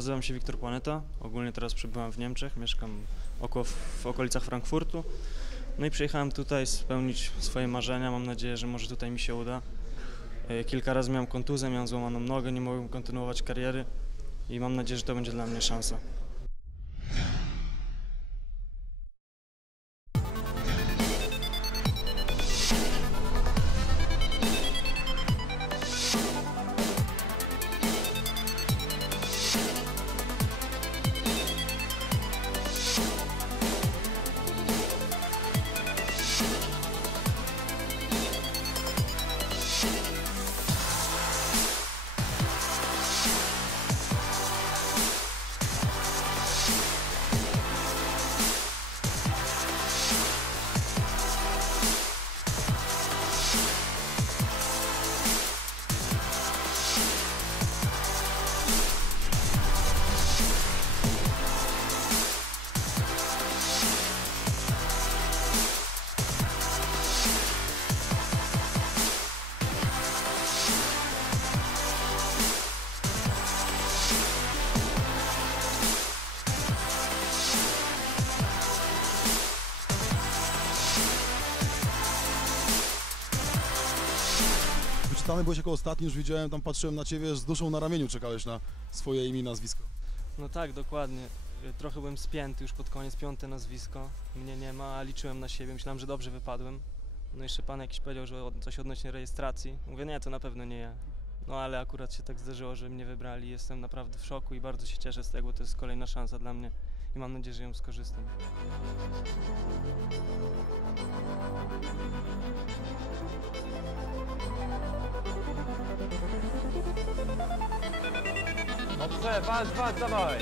nazywam się Wiktor Planeta. Ogólnie teraz przebywam w Niemczech, mieszkam około, w okolicach Frankfurtu. No i przyjechałem tutaj spełnić swoje marzenia. Mam nadzieję, że może tutaj mi się uda. E, Kilka razy miałem kontuzję, miałem złamaną nogę, nie mogłem kontynuować kariery i mam nadzieję, że to będzie dla mnie szansa. Wyczytany byłeś jako ostatni, już widziałem, tam patrzyłem na ciebie, z duszą na ramieniu czekałeś na swoje imię i nazwisko. No tak, dokładnie. E, Trochę byłem spięty już pod koniec, piąte nazwisko. Mnie nie ma, a liczyłem na siebie. Myślałem, że dobrze wypadłem. No jeszcze pan jakiś powiedział, że coś odnośnie rejestracji. Mówię, nie, to na pewno nie ja. No ale akurat się tak zdarzyło, że mnie wybrali. Jestem naprawdę w szoku i bardzo się cieszę z tego, to jest kolejna szansa dla mnie i mam nadzieję, że ją skorzystam. Dobrze, walcz, walcz, dawaj!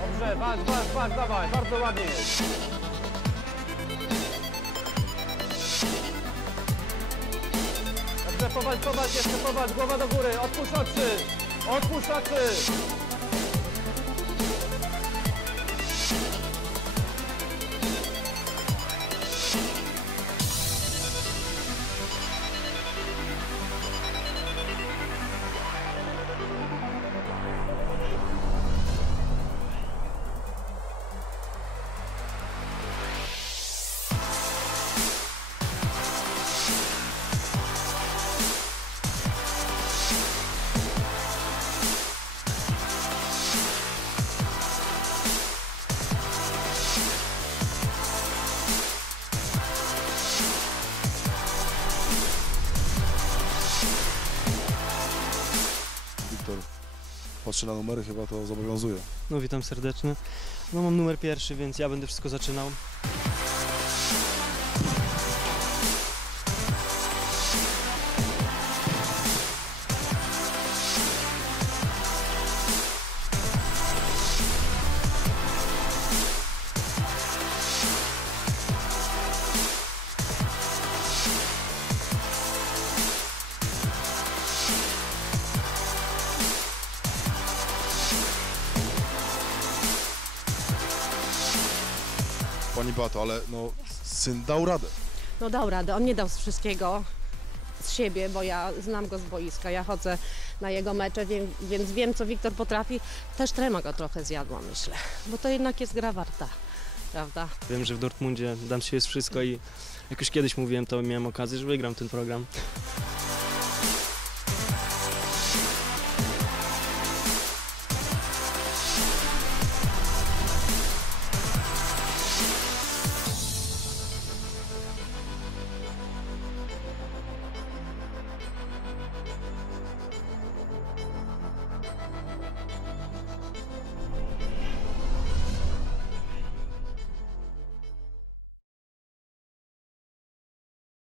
Dobrze, walcz, walcz, walcz, dawaj, bardzo ładnie jest. Dobrze, powalcz, powalcz, jeszcze powalcz, głowa do góry, otwórz oczy, otwórz oczy. Patrzę na numery, chyba to zobowiązuje. No witam serdecznie. No mam numer pierwszy, więc ja będę wszystko zaczynał. Pani Bato, ale no, syn dał radę. No dał radę, on nie dał z wszystkiego z siebie, bo ja znam go z boiska, ja chodzę na jego mecze, wiem, więc wiem, co Wiktor potrafi. Też trema go trochę zjadła, myślę, bo to jednak jest gra warta, prawda? Wiem, że w Dortmundzie dam się jest wszystko i jak już kiedyś mówiłem, to miałem okazję, że wygram ten program.